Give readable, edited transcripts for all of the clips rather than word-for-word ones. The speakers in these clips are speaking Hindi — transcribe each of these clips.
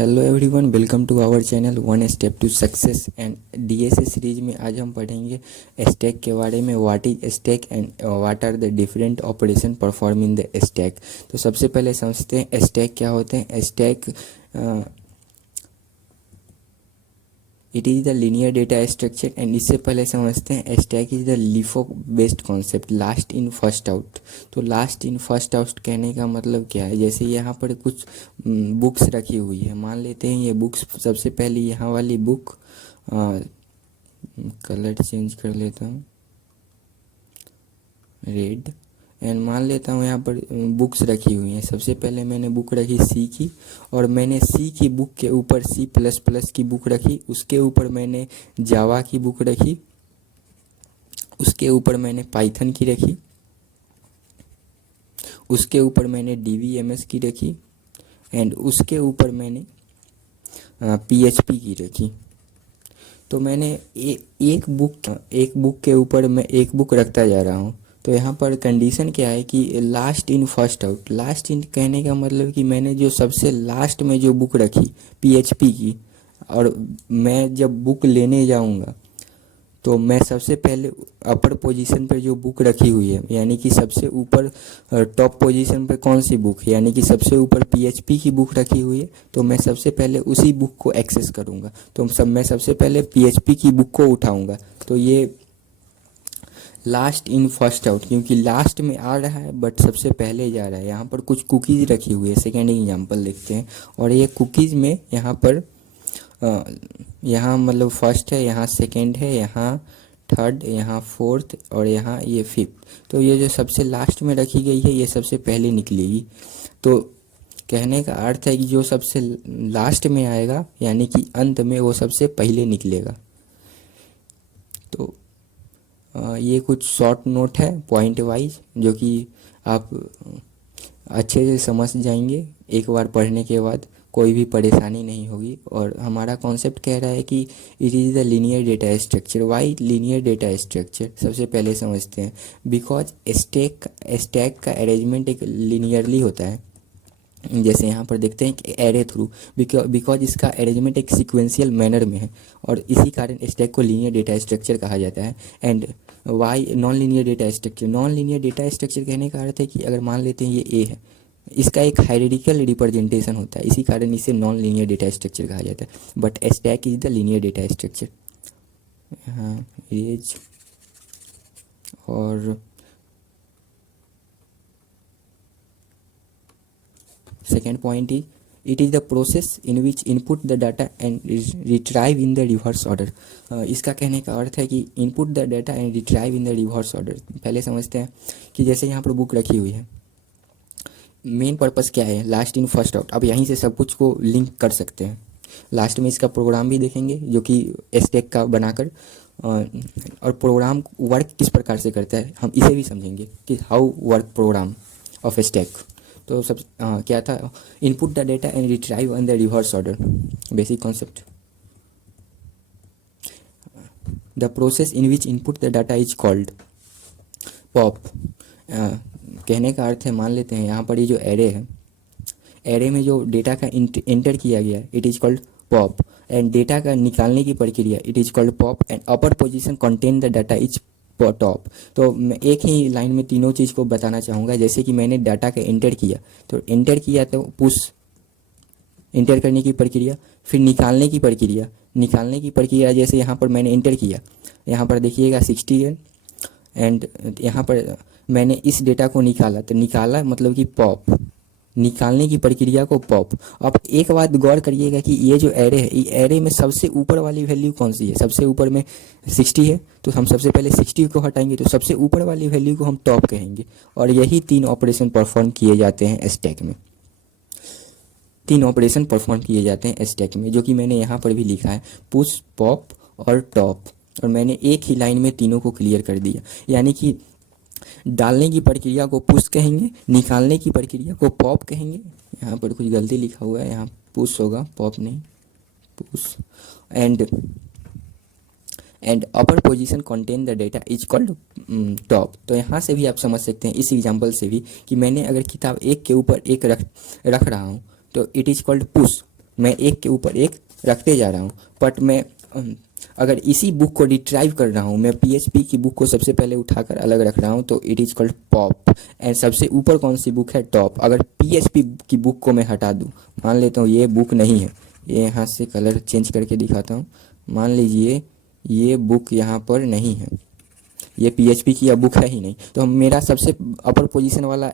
Hello everyone, welcome to our channel one step to success and DSA series में आज हम पढ़ेंगे स्टैक के बारे में। What is stack and what are the different operation perform in the stack. तो सबसे पहले समझते हैं स्टैक क्या होते हैं। Stack it is the linear data structure and इससे पहले समझते हैं stack is the LIFO based concept, last in first out. तो लास्ट इन फर्स्ट आउट कहने का मतलब क्या है, जैसे यहाँ पर कुछ बुक्स रखी हुई है, मान लेते हैं ये बुक्स। सबसे पहले यहाँ वाली बुक, कलर चेंज कर लेता हूँ, रेड, एंड मान लेता हूँ यहाँ पर बुक्स रखी हुई हैं। सबसे पहले मैंने बुक रखी सी की, और मैंने सी की बुक के ऊपर सी प्लस प्लस की बुक रखी, उसके ऊपर मैंने जावा की बुक रखी, उसके ऊपर मैंने पाइथन की रखी, उसके ऊपर मैंने डीवीएमएस की रखी, एंड उसके ऊपर मैंने पीएचपी की रखी। तो मैंने एक बुक के ऊपर मैं एक बुक रखता जा रहा हूँ। तो यहाँ पर कंडीशन क्या है कि last in first out. Last in कहने का मतलब कि मैंने जो सबसे लास्ट में जो बुक रखी पीएचपी की, और मैं जब बुक लेने जाऊँगा तो मैं सबसे पहले अपर पोजीशन पर जो बुक रखी हुई है, यानी कि सबसे ऊपर टॉप पोजीशन पे कौन सी बुक है, यानी कि सबसे ऊपर पीएचपी की बुक रखी हुई है, तो मैं सबसे पहले उसी बुक को एक्सेस करूँगा। तो मैं सबसे पहले पीएचपी की बुक को उठाऊँगा। तो ये लास्ट इन फर्स्ट आउट, क्योंकि लास्ट में आ रहा है बट सबसे पहले जा रहा है। यहाँ पर कुछ कुकीज़ रखी हुई है, सेकेंड एग्जाम्पल देखते हैं। और ये कुकीज़ में यहाँ पर यहाँ मतलब फर्स्ट है, यहाँ सेकेंड है, यहाँ थर्ड, यहाँ फोर्थ, और यहाँ ये फिफ्थ। तो ये जो सबसे लास्ट में रखी गई है ये सबसे पहले निकलेगी। तो कहने का अर्थ है कि जो सबसे लास्ट में आएगा, यानी कि अंत में, वो सबसे पहले निकलेगा। तो ये कुछ शॉर्ट नोट है पॉइंट वाइज, जो कि आप अच्छे से समझ जाएंगे एक बार पढ़ने के बाद, कोई भी परेशानी नहीं होगी। और हमारा कॉन्सेप्ट कह रहा है कि it is the linear data structure. Why linear data structure, सबसे पहले समझते हैं। बिकॉज स्टैक का अरेंजमेंट एक लीनियरली होता है, जैसे यहाँ पर देखते हैं कि एरे थ्रू, बिकॉज इसका अरेंजमेंट एक सीक्वेंशियल मैनर में है, और इसी कारण स्टैक को लीनियर डेटा स्ट्रक्चर कहा जाता है। And why non linear data structure. Non linear data structure कहने का अर्थ है कि अगर मान लेते हैं ये ए है, इसका एक हायरार्किकल रिप्रेजेंटेशन होता है, इसी कारण इसे नॉन लीनियर डेटा स्ट्रक्चर कहा जाता है। But stack is the linear data structure. हाँ, इरेज। और second point is it is the process in which input the data and retrieve in the reverse order। इसका कहने का अर्थ है कि input the data and retrieve in the reverse order। पहले समझते हैं कि जैसे यहाँ पर बुक रखी हुई है, मेन पर्पस क्या है, लास्ट इन फर्स्ट आउट। अब यहीं से सब कुछ को लिंक कर सकते हैं। लास्ट में इसका प्रोग्राम भी देखेंगे, जो कि स्टैक का बनाकर, और प्रोग्राम वर्क किस प्रकार से करता है हम इसे भी समझेंगे कि how work program of stack. तो सब क्या था, input the data and retrieve in the reverse order, basic concept. The process in which input the data is called pop. कहने का अर्थ है, मान लेते हैं यहाँ पर ये जो एरे है, एरे में जो डेटा का एंटर किया गया it is called pop, and data का निकालने की प्रक्रिया it is called pop, and upper position contain the data is top. तो मैं एक ही लाइन में तीनों चीज़ को बताना चाहूँगा। जैसे कि मैंने डाटा का एंटर किया, तो एंटर किया तो पुश, एंटर करने की प्रक्रिया, फिर निकालने की प्रक्रिया, निकालने की प्रक्रिया जैसे यहाँ पर मैंने एंटर किया, यहाँ पर देखिएगा 60 है, एंड यहाँ पर मैंने इस डेटा को निकाला, तो निकाला मतलब कि पॉप, निकालने की प्रक्रिया को पॉप। अब एक बात गौर करिएगा कि ये जो एरे है, ये एरे में सबसे ऊपर वाली वैल्यू कौन सी है, सबसे ऊपर में 60 है, तो हम सबसे पहले 60 को हटाएंगे, तो सबसे ऊपर वाली वैल्यू को हम टॉप कहेंगे। और यही 3 ऑपरेशन परफॉर्म किए जाते हैं स्टैक में। 3 ऑपरेशन परफॉर्म किए जाते हैं स्टैक में, जो कि मैंने यहाँ पर भी लिखा है, पुश, पॉप और टॉप। और मैंने एक ही लाइन में तीनों को क्लियर कर दिया, यानी कि डालने की प्रक्रिया को पुश कहेंगे, निकालने की प्रक्रिया को पॉप कहेंगे। यहाँ पर कुछ गलती लिखा हुआ है, यहाँ पुश होगा, पॉप नहीं, push. And upper position contain the data is called top. तो यहाँ से भी आप समझ सकते हैं, इस एग्जांपल से भी, कि मैंने अगर किताब एक के ऊपर एक रख रहा हूँ तो इट इज़ कॉल्ड पुश, मैं एक के ऊपर एक रखते जा रहा हूँ, बट मैं अगर इसी बुक को रिट्राइव कर रहा हूँ, मैं पीएचपी की बुक को सबसे पहले उठाकर अलग रख रहा हूँ, तो it is called pop. And सबसे ऊपर कौन सी बुक है? टॉप। अगर पीएचपी की बुक को मैं हटा दूँ, मान लेता हूँ ये बुक नहीं है, ये यहाँ से कलर चेंज करके दिखाता हूँ, मान लीजिए ये बुक यहाँ पर नहीं है, ये पीएचपी की बुक है ही नहीं, तो मेरा सबसे अपर पोजीशन वाला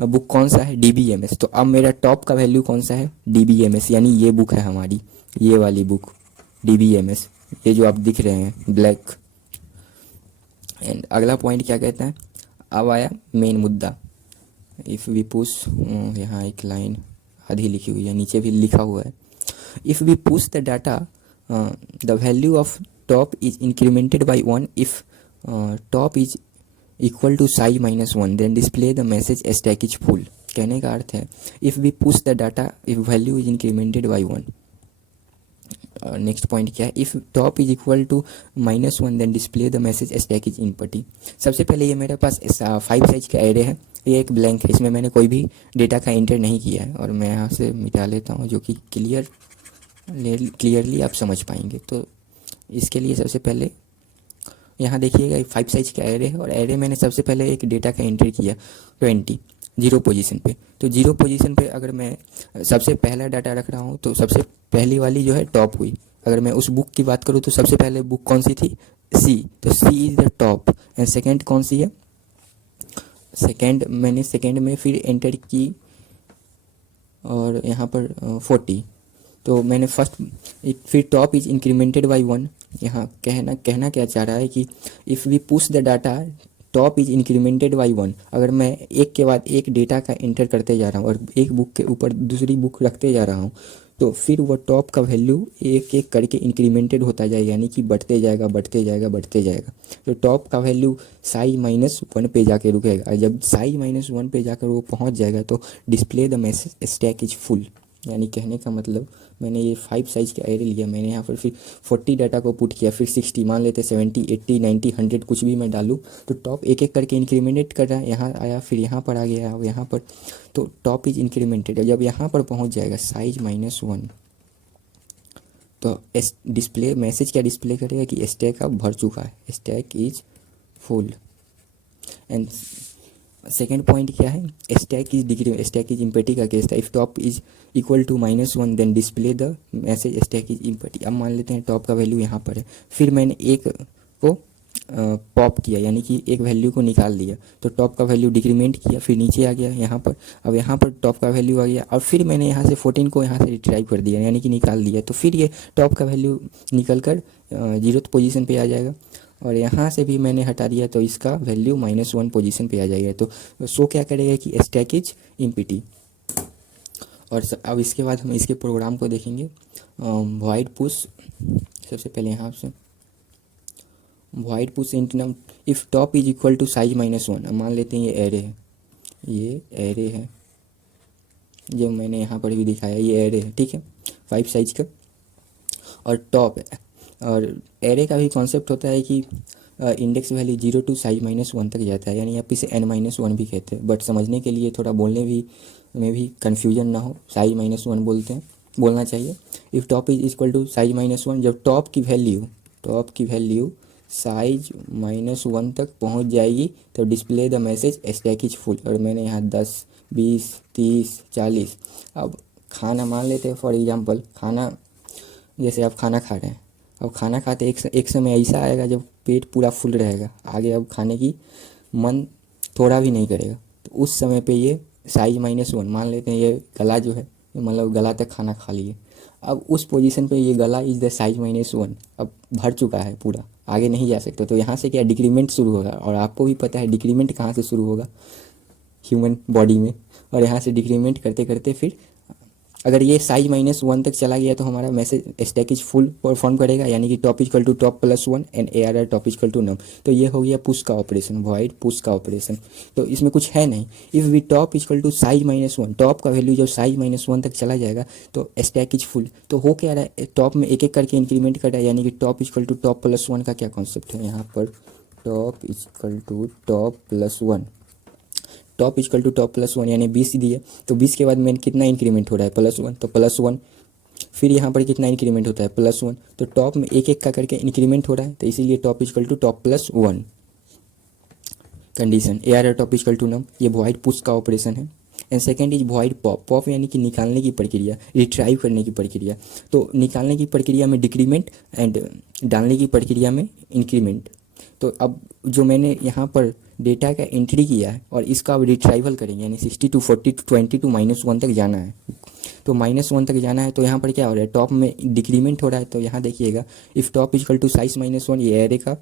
बुक कौन सा है? डीबीएमएस। तो अब मेरा टॉप का वैल्यू कौन सा है? डीबीएमएस, यानी ये बुक है हमारी, ये वाली बुक डीबीएमएस, ये जो आप दिख रहे हैं ब्लैक। एंड अगला पॉइंट क्या कहता है? अब आया मेन मुद्दा। इफ़ वी पुश, यहाँ एक लाइन आधी लिखी हुई है, नीचे भी लिखा हुआ है, if we push the data the value of top is incremented by 1 if top is equal to size minus 1 then display the message stack is full. कहने का अर्थ है if we push the data if value is incremented by 1। Next point क्या है? If top is equal to -1 then display the message stack is empty. सबसे पहले ये मेरे पास 5 साइज का एरे है, ये एक ब्लैंक है, इसमें मैंने कोई भी डेटा का इंटर नहीं किया है, और मैं यहाँ से मिटा लेता हूँ जो कि क्लियरली आप समझ पाएंगे। तो इसके लिए सबसे पहले यहाँ देखिएगा 5 साइज का एरे है, और एरे मैंने सबसे पहले एक डेटा का एंटर किया 20 जीरो पोजीशन पे। तो जीरो पोजीशन पे अगर मैं सबसे पहला डाटा रख रहा हूँ, तो सबसे पहली वाली जो है टॉप हुई। अगर मैं उस बुक की बात करूँ तो सबसे पहले बुक कौन सी थी? सी, तो C is the top. And second कौन सी है? सेकेंड मैंने सेकेंड में फिर एंटर की, और यहाँ पर 40। तो मैंने फर्स्ट, फिर टॉप इज इंक्रीमेंटेड बाई 1। यहाँ कहना क्या चाह रहा है कि if we push the data top is incremented by 1। अगर मैं एक के बाद एक डेटा का एंटर करते जा रहा हूँ और एक बुक के ऊपर दूसरी बुक रखते जा रहा हूँ, तो फिर वो टॉप का वैल्यू एक एक करके इंक्रीमेंटेड होता जाएगा, यानी कि बढ़ते जाएगा बढ़ते जाएगा बढ़ते जाएगा। तो टॉप का वैल्यू साई -1 पे जाके रुकेगा, और जब साई -1 पे जाकर वो पहुंच जाएगा तो display the message stack is full. यानी कहने का मतलब मैंने ये 5 साइज का एरे लिया, मैंने यहाँ पर फिर 40 डाटा को पुट किया, फिर 60, मान लेते 70 80 90 100 कुछ भी मैं डालूँ, तो टॉप एक एक करके इंक्रीमेंट कर रहा है। यहाँ आया, फिर यहाँ पर आ गया, यहाँ पर, तो टॉप इज इंक्रीमेंटेड। जब यहाँ पर पहुँच जाएगा साइज -1, तो डिस्प्ले मैसेज क्या डिस्प्ले करेगा कि स्टैक अब भर चुका है, stack is full. And second point क्या है? Stack is degree, stack is empty का केस था। If top is equal to -1 then display the message stack is empty. अब मान लेते हैं टॉप का वैल्यू यहाँ पर है, फिर मैंने एक को पॉप किया, यानी कि एक वैल्यू को निकाल दिया, तो टॉप का वैल्यू डिक्रीमेंट किया, फिर नीचे आ गया यहाँ पर। अब यहाँ पर टॉप का वैल्यू आ गया, और फिर मैंने यहाँ से 14 को यहाँ से रिट्राइव कर दिया, यानी कि निकाल दिया, तो फिर ये टॉप का वैल्यू निकल कर 0th पोजीशन पे आ जाएगा। और यहाँ से भी मैंने हटा दिया, तो इसका वैल्यू -1 पोजीशन पे आ जाएगा। तो शो क्या करेगा कि स्टैक इज इम्पटी। और अब इसके बाद हम इसके प्रोग्राम को देखेंगे। वॉइड पुश, सबसे पहले यहाँ से void push int num if top is equal to size -1। अब मान लेते हैं ये एरे है, ये एरे है, जो मैंने यहाँ पर भी दिखाया, ये एरे है, ठीक है, 5 साइज का, और टॉप है। और एरे का भी कॉन्सेप्ट होता है कि इंडेक्स वैल्यू 0 टू साइज -1 तक जाता है, यानी आप इसे n-1 भी कहते हैं, बट समझने के लिए थोड़ा बोलने में भी कन्फ्यूजन ना हो, साइज -1 बोलते हैं, बोलना चाहिए। If top is equal to size -1, जब टॉप की वैल्यू साइज -1 तक पहुंच जाएगी तो display the message stack is full. और मैंने यहाँ 10 20 30 40, अब खाना मान लेते हैं फॉर एग्जांपल, खाना जैसे आप खाना खा रहे हैं, अब खाना खाते एक समय ऐसा आएगा जब पेट पूरा फुल रहेगा, आगे अब खाने की मन थोड़ा भी नहीं करेगा, तो उस समय पे ये साइज -1, मान लेते हैं ये गला जो है, मतलब गला तक खाना खा लिए, अब उस पोजीशन पे ये गला इज़ द साइज -1, अब भर चुका है पूरा, आगे नहीं जा सकते। तो यहाँ से क्या डिक्रीमेंट शुरू होगा, और आपको भी पता है डिक्रीमेंट कहाँ से शुरू होगा, ह्यूमन बॉडी में, और यहाँ से डिक्रीमेंट करते करते फिर अगर ये साइज -1 तक चला गया तो हमारा message stack is full perform करेगा, यानी कि top equal to top +1 and ARR top equal to num. तो ये हो गया पुश का ऑपरेशन, वॉइड पुश का ऑपरेशन। तो इसमें कुछ है नहीं, if we top equal to size -1, top का वैल्यू जब साइज -1 तक चला जाएगा तो स्टैक इज फुल। तो हो क्या रहा है, टॉप में एक एक करके इंक्रीमेंट कर रहा है, यानी कि टॉप इक्वल टू टॉप +1 का क्या कॉन्सेप्ट है यहाँ पर, top equal to top +1, top equal to top +1 यानी 20 दिए, तो 20 के बाद मैंने कितना इंक्रीमेंट हो रहा है +1, तो +1 फिर यहाँ पर कितना इंक्रीमेंट होता है +1, तो टॉप में एक एक का करके इंक्रीमेंट हो रहा है, तो इसीलिए top equal to top +1 condition. ARR top equal to num, ये वॉइड पुश का ऑपरेशन है। And second is void pop, pop यानी कि निकालने की प्रक्रिया, रिट्राइव करने की प्रक्रिया। तो निकालने की प्रक्रिया में डिक्रीमेंट एंड डालने की प्रक्रिया में इंक्रीमेंट। तो अब जो मैंने यहाँ पर डेटा का एंट्री किया है और इसका अब रिट्राइवल करेंगे, यानी 60 to 40 to 20 to -1 तक जाना है। तो -1 तक जाना है, तो यहाँ पर क्या हो रहा है, टॉप में डिक्रीमेंट हो रहा है। तो यहाँ देखिएगा, if top equal to size -1, ये एरे का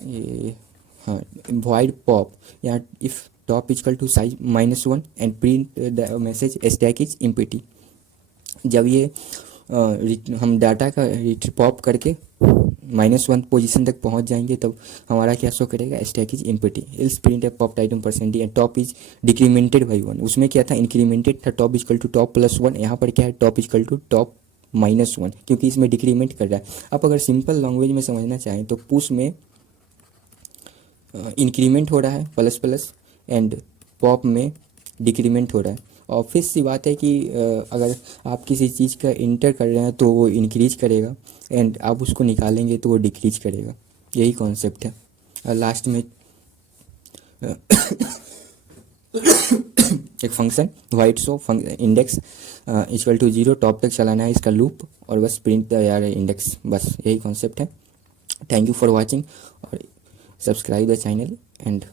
ये हाँ वॉइड पॉप, यहाँ if top equal to size -1 and print the message stack is empty. जब ये हम डाटा का पॉप करके -1 पोजीशन तक पहुंच जाएंगे, तब हमारा क्या शो करेगा, stack is empty. Else print है pop item % and top is decremented by 1। उसमें क्या था, इंक्रीमेंटेड था, टॉप इक्वल टू टॉप +1। यहाँ पर क्या है, टॉप इक्वल टू टॉप -1, क्योंकि इसमें डिक्रीमेंट कर रहा है। आप अगर सिंपल लैंग्वेज में समझना चाहें तो पुश में इंक्रीमेंट हो रहा है ++ एंड पॉप में डिक्रीमेंट हो रहा है। ऑब्वियस सी बात है कि अगर आप किसी चीज़ का इंटर कर रहे हैं तो वो इंक्रीज करेगा, एंड आप उसको निकालेंगे तो वो डिक्रीज करेगा। यही कॉन्सेप्ट है। और लास्ट में एक function while show index equal to 0, top तक चलाना है इसका लूप, और बस प्रिंट यार इंडेक्स, बस यही कॉन्सेप्ट है। थैंक यू फॉर वॉचिंग, और सब्सक्राइब द चैनल एंड